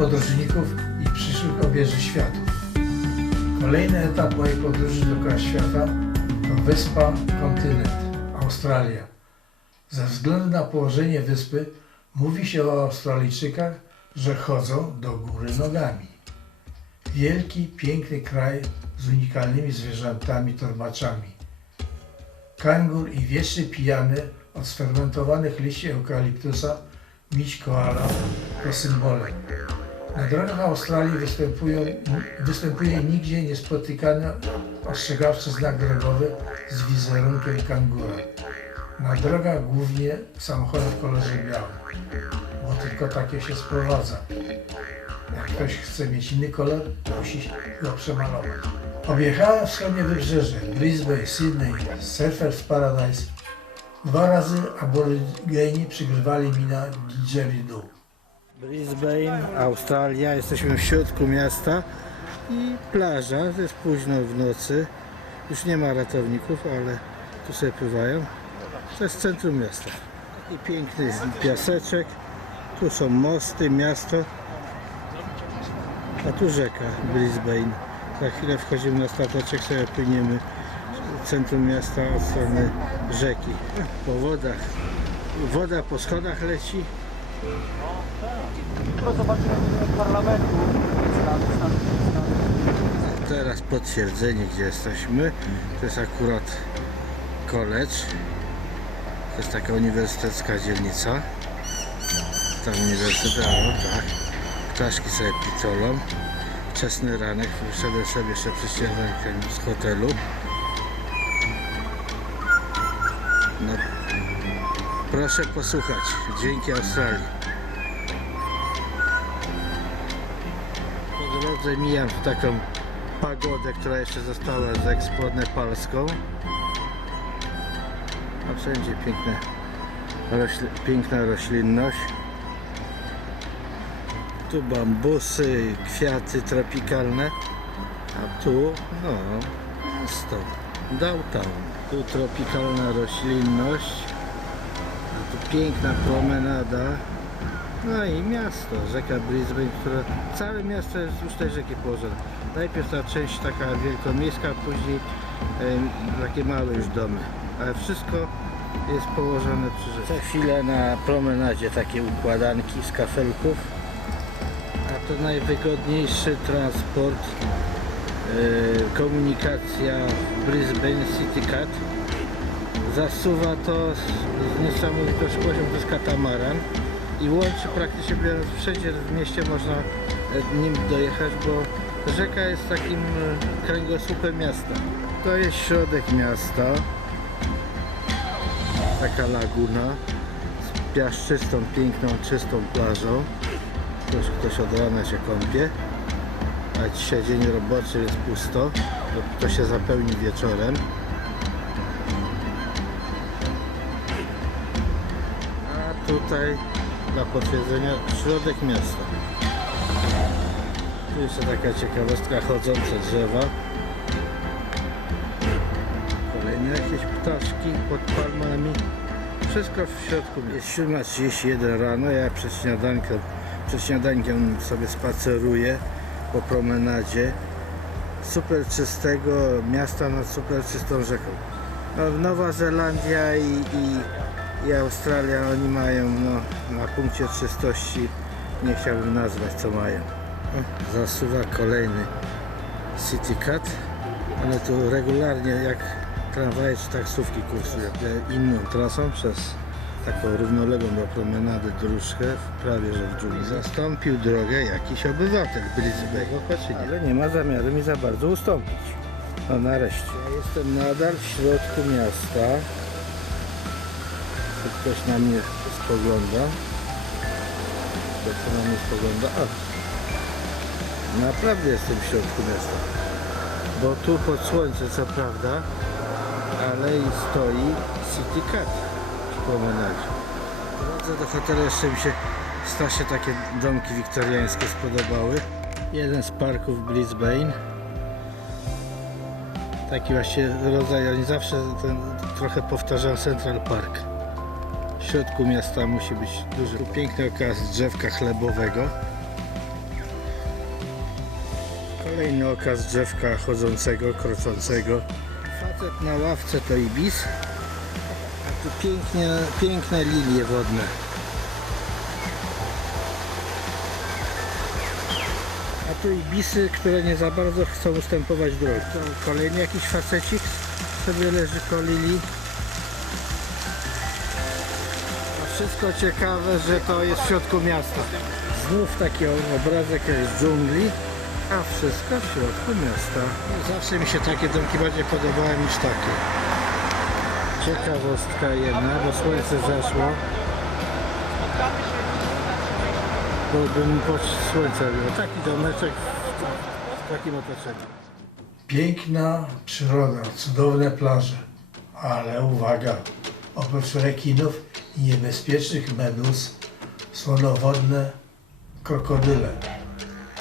Podróżników i przyszłych obieży światów. Kolejny etap mojej podróży dookoła świata to wyspa kontynent Australia. Ze względu na położenie wyspy mówi się o Australijczykach, że chodzą do góry nogami. Wielki, piękny kraj z unikalnymi zwierzętami torbaczami. Kangur i wiecznie pijany od sfermentowanych liści eukaliptusa miś koala to symbole. Na drogach Australii występują, występuje nigdzie niespotykany ostrzegawczy znak drogowy z wizerunkiem kangura. Na drogach głównie samochody w kolorze białym, bo tylko takie się sprowadza. Jak ktoś chce mieć inny kolor, musi go przemalować. Objechałem wschodnie wybrzeże, Brisbane, Sydney, Surfers Paradise. Dwa razy aborygeni przygrywali mi na didgeridoo. Brisbane, Australia, jesteśmy w środku miasta i plaża, to jest późno w nocy, już nie ma ratowników, ale tu sobie pływają. To jest centrum miasta. I piękny piaseczek, tu są mosty, miasto, a tu rzeka Brisbane. Za chwilę wchodzimy na stateczek, sobie płyniemy centrum miasta od strony rzeki. Po wodach, woda po schodach leci, Teraz potwierdzenie, gdzie jesteśmy. To jest akurat college. To jest taka uniwersytecka dzielnica. Tam uniwersytet, o, tak. Ptaszki sobie pitolą. Wczesny ranek, wyszedłem sobie jeszcze z hotelu. No, proszę posłuchać. Dzięki Australii. Drodze mijam taką pagodę, która jeszcze została z Expo Nepalską. A wszędzie piękne, rośli, piękna roślinność. Tu bambusy, kwiaty tropikalne. A tu, no, miasto, downtown. Tu tropikalna roślinność. A tu piękna promenada. No i miasto, rzeka Brisbane, które całe miasto jest już tej rzeki położone. Najpierw ta część taka wielkomiejska, później e, takie małe już domy. Ale wszystko jest położone przy rzece. Za chwilę na promenadzie takie układanki z kafelków. A to najwygodniejszy transport, e, komunikacja Brisbane City Cat. Zasuwa to z, z niesamowitą szybkością, to jest katamaran i łączy praktycznie biorąc wszędzie w mieście można e, nim dojechać, bo rzeka jest takim e, kręgosłupem miasta. To jest środek miasta, taka laguna z piaszczystą, piękną, czystą plażą. Ktoś, ktoś od rana się kąpie, a dzisiaj dzień roboczy jest pusto, to się zapełni wieczorem. Tutaj dla potwierdzenia środek miasta. Tu jeszcze taka ciekawostka, chodzące drzewa. Kolejne jakieś ptaszki pod palmami. Wszystko w środku. Jest 7.31 rano, ja przed śniadankiem, przed śniadankiem sobie spaceruję po promenadzie. Super czystego miasta nad super czystą rzeką. No, Nowa Zelandia i, i i Australia oni mają no, na punkcie czystości nie chciałbym nazwać co mają. Zasuwa kolejny City Cat, ale tu regularnie jak tramwaje czy taksówki kursują inną trasą przez taką równoległą do promenady dróżkę w prawie że w dżungli. Zastąpił drogę jakiś obywatel Brisbane'ego, choć nie, ale nie ma zamiaru mi za bardzo ustąpić. No nareszcie. Ja jestem nadal w środku miasta. Tu ktoś na mnie spogląda. Ktoś tu na mnie spogląda. A, naprawdę jestem w środku miasta. Bo tu pod słońce co prawda, ale i stoi City Cat przy promenadzie. Drodze do hotelu jeszcze mi się takie domki wiktoriańskie spodobały. Jeden z parków Brisbane. Taki właśnie rodzaj, oni zawsze ten, trochę powtarzam Central Park. W środku miasta musi być duży, piękny okaz drzewka chlebowego. Kolejny okaz drzewka chodzącego, kroczącego. Facet na ławce to ibis, a tu pięknie, piękne lilie wodne. A tu ibisy, które nie za bardzo chcą ustępować drogi. Kolejny jakiś facecik sobie leży koło lilii. Wszystko ciekawe, że to jest w środku miasta. Znów taki obrazek jest z dżungli, a wszystko w środku miasta. Zawsze mi się takie domki bardziej podobały niż takie. Ciekawostka jedna, bo słońce zaszło. Bo bym po słońce robił. Taki domeczek w takim otoczeniu. Piękna przyroda, cudowne plaże, ale uwaga, oprócz rekinów i niebezpiecznych medus, słonowodne krokodyle.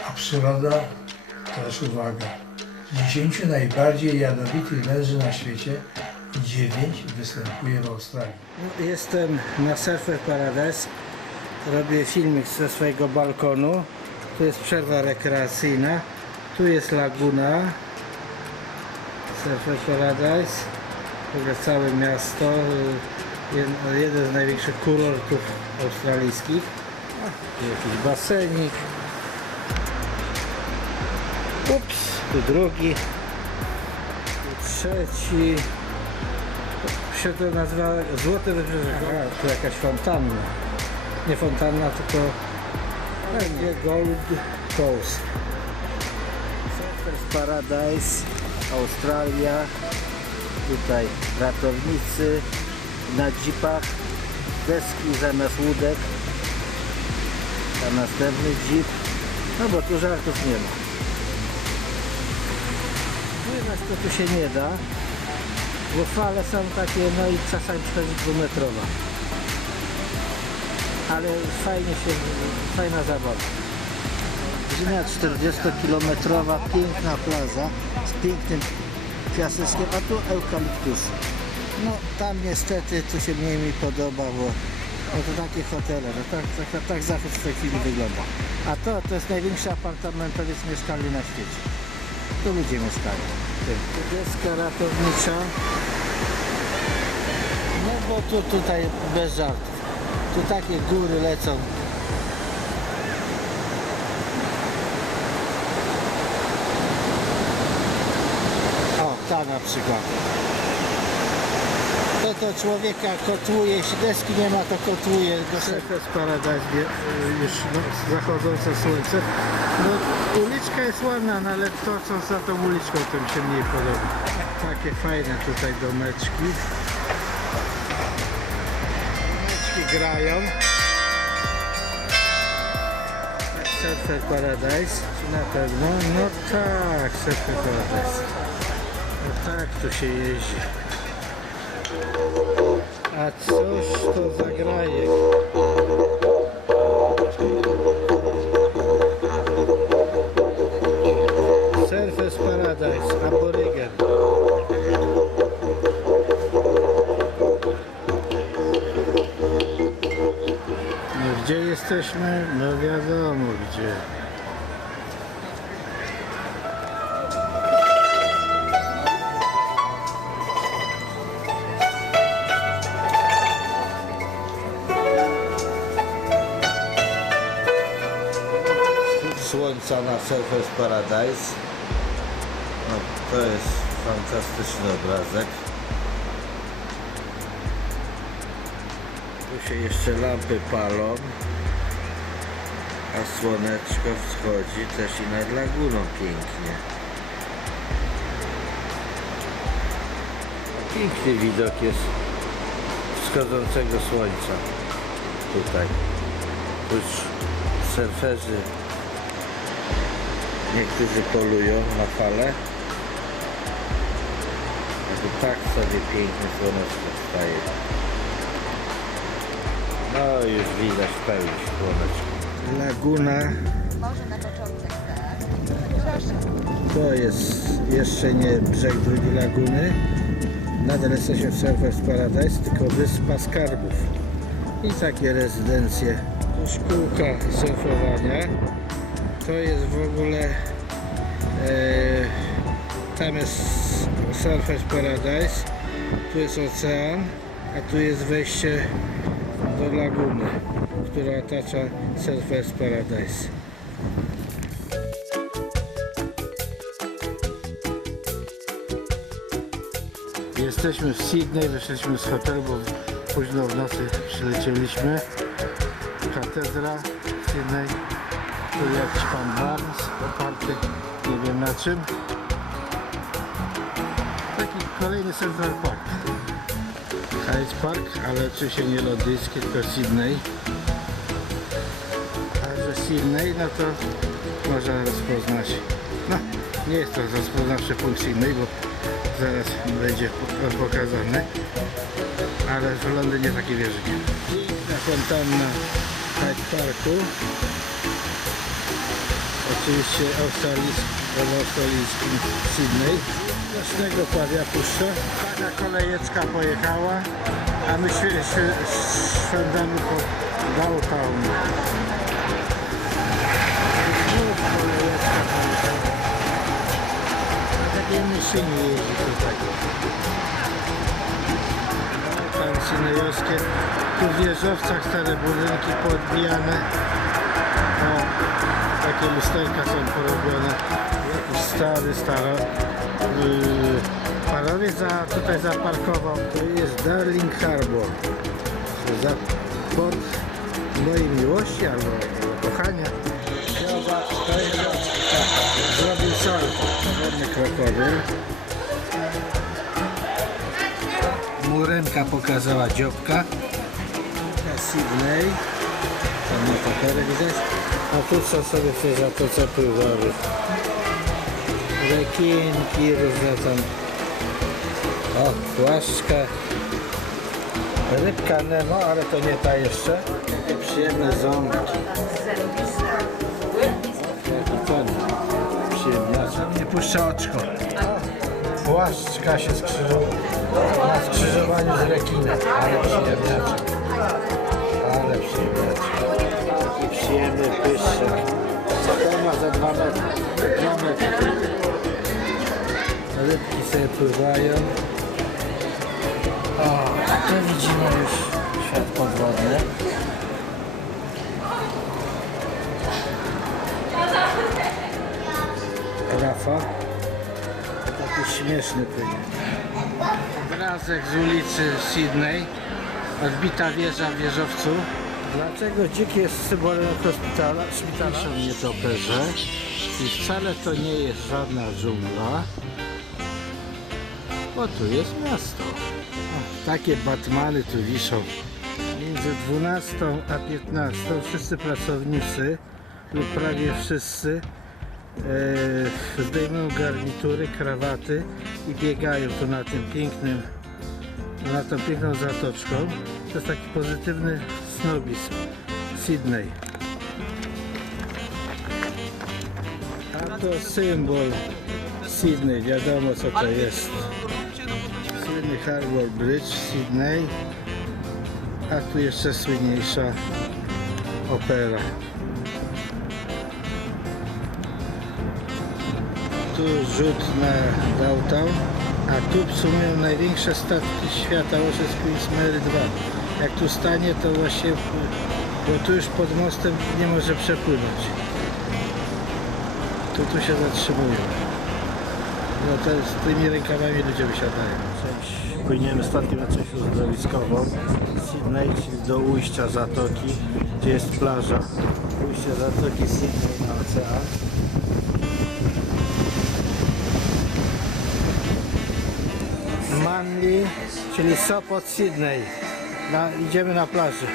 A przyroda też uwaga. 10 najbardziej jadowitych węży na świecie 9 występuje w Australii. Jestem na Surfer Paradise. Robię filmik ze swojego balkonu. Tu jest przerwa rekreacyjna. Tu jest laguna. Surfer Paradise. W ogóle całe miasto. Jed- Jeden z największych kurortów australijskich. Jakiś basenik. Ups, tu drugi. Tu trzeci się to nazywa Złote Wybrzeże. A, tu jakaś fontanna. Nie fontanna, tylko będzie Gold Coast. Surfers Paradise, Australia. Tutaj ratownicy na jeepach, deski zamiast łódek. A następny jeep. No bo tu żartów nie ma. Pływać to tu się nie da bo fale są takie, no i czasami przychodzi dwumetrowa. Ale fajnie się, fajna zabawa. Ziemia 40-kilometrowa, piękna plaża z pięknym piaseczkiem, a tu eukaliptus. No tam niestety tu się mniej mi podoba, bo no to takie hotele, no tak, tak, tak zachód w tej chwili wygląda. A to, to jest największy apartamentowiec mieszkalny na świecie. Tu ludzie mieszkają. Deska ratownicza. No bo tu tutaj bez żartów. Tu takie góry lecą. O, ta na przykład. To to człowieka kotłuje, jeśli deski nie ma to kotłuje. Surfers Paradise, wie- już no, zachodzące słońce. No, uliczka jest ładna, no, ale to co za tą uliczką to mi się mniej podoba. Takie fajne tutaj domeczki. Domeczki grają. Surfer Paradise, czy na pewno? No tak, Surfer Paradise. No tak tu się jeździ. A cóż to za grajek? Surfers Paradise, aborygen. No gdzie jesteśmy? No wiadomo gdzie. Słońca na Surfers Paradise. No, to jest fantastyczny obrazek. Tu się jeszcze lampy palą, a słoneczko wschodzi też i nad laguną pięknie. Piękny widok jest wschodzącego słońca tutaj. Już surferzy Niektórzy polują na fale. Tu tak sobie pięknie słoneczko wstaje. No już widać pełni słoneczko. Laguna Może na początek tak. To jest jeszcze nie brzeg drugiej laguny. Nadal jesteśmy w Surfers Paradise, tylko wyspa skarbów. I takie rezydencje. Tu szkółka surfowania. To jest w ogóle tam jest Surfers Paradise, tu jest ocean, a tu jest wejście do laguny, która otacza Surfers Paradise. Jesteśmy w Sydney, wyszliśmy z hotelu, bo późno w nocy przylecieliśmy. Katedra Sydney, tu jakiś pan Barnes, oparty nie wiem na czym. Taki kolejny Central Park. Hyde Park, ale oczywiście nie londyński, tylko Sydney. A że Sydney, no to można rozpoznać. No, nie jest to rozpoznawczy punkt Sydney, bo zaraz będzie po- pokazane. Ale w Londynie taki wieży nie ma. Piękna fontanna Hyde Parku. Oczywiście australijski, w australijskim Sydney. Nocnego pawia puszcza. Taka kolejecka pojechała, a my się, się szwendamy po downtown. Takie maszyny jeździ tutaj. Tam synejowskie. Tu w wieżowcach stare budynki poodbijane. O, takie lusterka są porobione. Jakiś stary, staro. Yy, parowiec za, tutaj zaparkował. To jest Darling Harbour. Za port mojej miłości albo kochania. Jest zrobił salto. Ładny krokodyl. Murenka pokazała dziobka. Sydney. Tam na paperek. A tu co sobie w zatoce pływały. Rekinki różne tam. O, płaszczka. Rybka Nemo, ale to nie ta jeszcze. Jakie przyjemne ząbki. Jaki ten przyjemniaczek. Nie puszcza oczko. Płaszczka się skrzyżował na skrzyżowaniu z rekinem. Ale przyjemniaczek. Rybki sobie pływają. O, tu widzimy już świat podwodny. Rafa. Taki śmieszny płynie. Obrazek z ulicy Sydney. Odbita wieża w wieżowcu. Dlaczego dzik jest symbolem hospitala? Szpitala? Piszą nietoperze. I wcale to nie jest żadna dżungla. Bo tu jest miasto. O, takie batmany tu wiszą. Między 12 a 15 wszyscy pracownicy lub prawie wszyscy e, zdejmują garnitury, krawaty i biegają tu na tym pięknym, na tą piękną zatoczką. To jest taki pozytywny snobizm. Sydney. A to symbol Sydney, wiadomo co to jest. Sydney Harbour Bridge, Sydney. A tu jeszcze słynniejsza opera. Tu rzut na downtown, a tu sumują największe statki świata Ocean Queen's Mary 2. Jak tu stanie, to właśnie, bo tu już pod mostem nie może przepłynąć. Tu, tu się zatrzymują. No to z tymi rękawami ludzie wysiadają. Czymś, płyniemy statkiem na czymś uzdrowiskową. Sydney, czyli do ujścia zatoki, gdzie jest plaża. Ujście zatoki Sydney na ocean. Manly, czyli Sopot Sydney. Na, idziemy na plażę.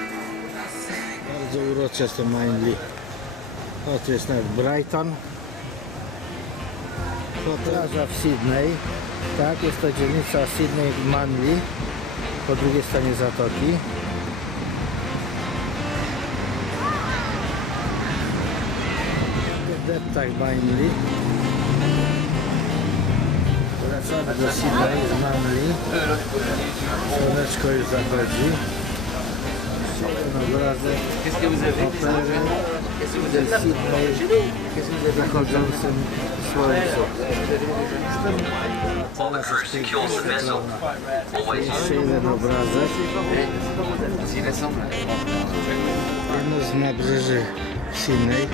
Bardzo urocze to Manly. O, tu jest nawet Brighton. To plaża w Sydney. Tak, jest to dzielnica Sydney Manly. Po drugiej stronie zatoki. Deptak Manly. Do Sydney z Manly. Słoneczko już zachodzi. Obrazek, opery. ze Sydney zachodzącym słońcem. Teraz jest przegląda. Jeszcze jeden obrazek. Jedno z nabrzeży Sydney,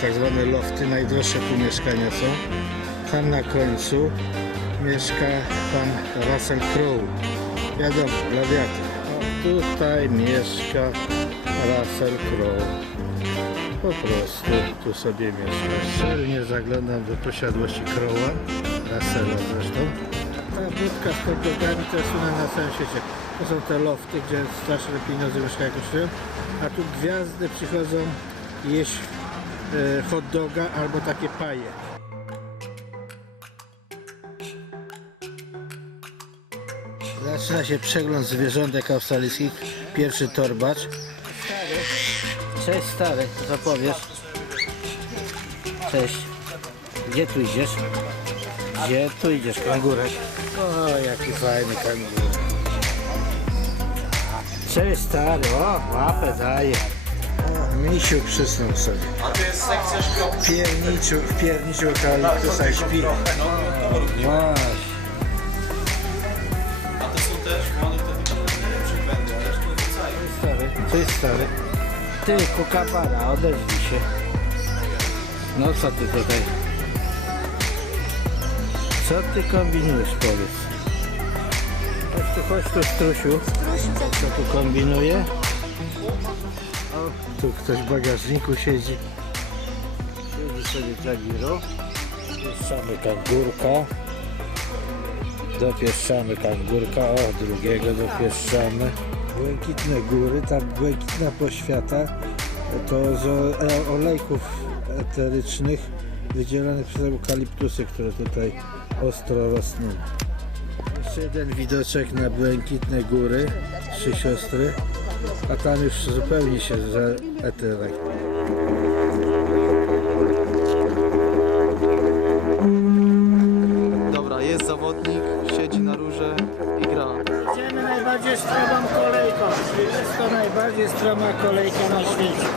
tak zwane lofty, najdroższe tu mieszkania są. Tam na końcu mieszka pan Russell Crowe. Wiadomo, gladiator. O, tutaj mieszka Russell Crowe. Po prostu tu sobie mieszka. Szczelnie zaglądam do posiadłości Crowe'a, Russella zresztą. Ta budka z hotdogami to jest una na całym świecie. To są te lofty, gdzie straszne pieniądze mieszkają kosztują. A tu gwiazdy przychodzą jeść e, hot doga albo takie paje. Zaczyna się przegląd zwierzątek australijskich. Pierwszy torbacz. Cześć stary, co powiesz? Cześć. Gdzie tu idziesz? Gdzie tu idziesz, kangurek? O, jaki fajny kangurek. Cześć stary, o, łapę daje. O, misiu przysnął sobie. A to jest sekcja. W pierniczu, w pierniczu eukaliptusa śpi. Właśnie. Stary, ty kukawara, odezwij się. No co ty tutaj? Co ty kombinujesz, powiedz? Chodź tu, chodź tu, strusiu. Co tu kombinuje? O, tu ktoś w bagażniku siedzi. Siedzi sobie Jagiru. Pieszczamy kangurka. Dopieszczamy kangurka. O, drugiego dopieszczamy. Błękitne góry, ta błękitna poświata to z e- olejków eterycznych wydzielanych przez eukaliptusy, które tutaj ostro rosną. Jeszcze jeden widoczek na błękitne góry, trzy siostry, a tam już zupełnie się że eterek. To najbardziej stroma kolejka na świecie.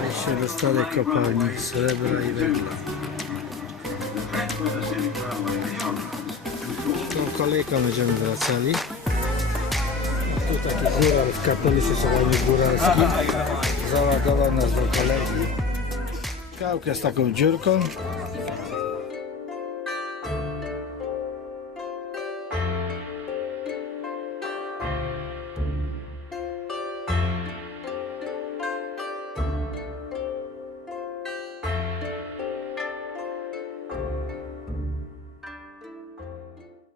Wejście do starej kopalni srebra i węgla. Tą kolejką będziemy wracali. Tu taki góral w kapeluszu sobie góralskim. Załadował nas do kolegi. Kałkę z taką dziurką.